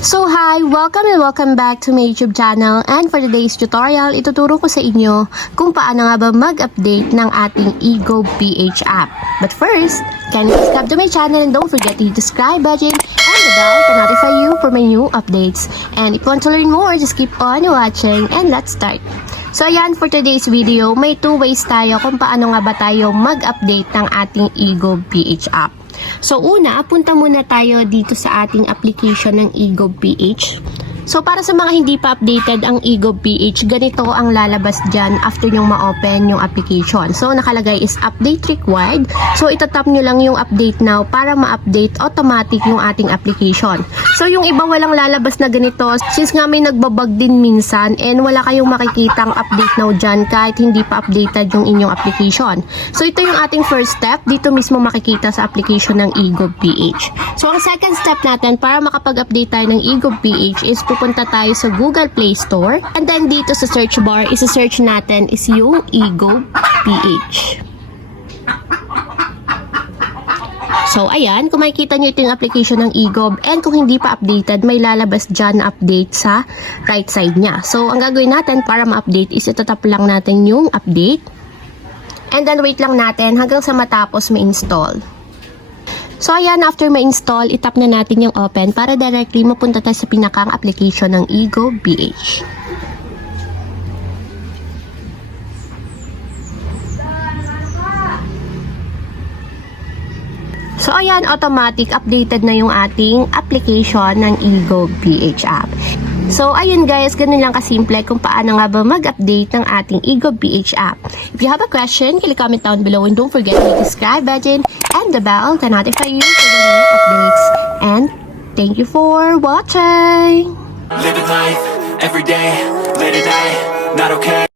So hi! Welcome and welcome back to my YouTube channel, and for today's tutorial, ituturo ko sa inyo kung paano nga ba mag-update ng ating Ego PH app. But first, can you subscribe to my channel and don't forget to hit the subscribe button and the bell to notify you for my new updates. And if you want to learn more, just keep on watching and let's start. So ayan, for today's video, may two ways tayo kung paano nga ba tayo mag-update ng ating Ego PH app. So una, punta muna tayo dito sa ating application ng Ego PH. So para sa mga hindi pa updated ang Ego PH, ganito ang lalabas dyan after nyong ma-open yung application. So nakalagay is update required. So itatap nyo lang yung update now para ma-update automatic yung ating application. So yung iba walang lalabas na ganito since nga may nagbabag din minsan and wala kayong makikitang update now dyan kahit hindi pa updated yung inyong application. So ito yung ating first step. Dito mismo makikita sa application ng Ego PH. So ang second step natin para makapag-update tayo ng Ego PH is pupunta tayo sa Google Play Store, and then dito sa search bar, isa-search natin is yung Ego PH. So ayan, kung makikita nyo ito yung application ng Ego, and kung hindi pa updated, may lalabas dyan na update sa right side niya. So ang gagawin natin para ma-update is itatap lang natin yung update, and then wait lang natin hanggang sa matapos ma-install. So ayan, after ma-install, itap na natin yung open para directly mapunta tayo sa pinakang application ng Ego PH. So ayan, automatic updated na yung ating application ng Ego PH app. So ayun guys, ganun lang kasimple kung paano nga ba mag-update ng ating Ego PH app. If you have a question, comment down below and don't forget to hit the subscribe button and the bell to notify you for the new updates. And thank you for watching! Living life, every day, late at night, not okay.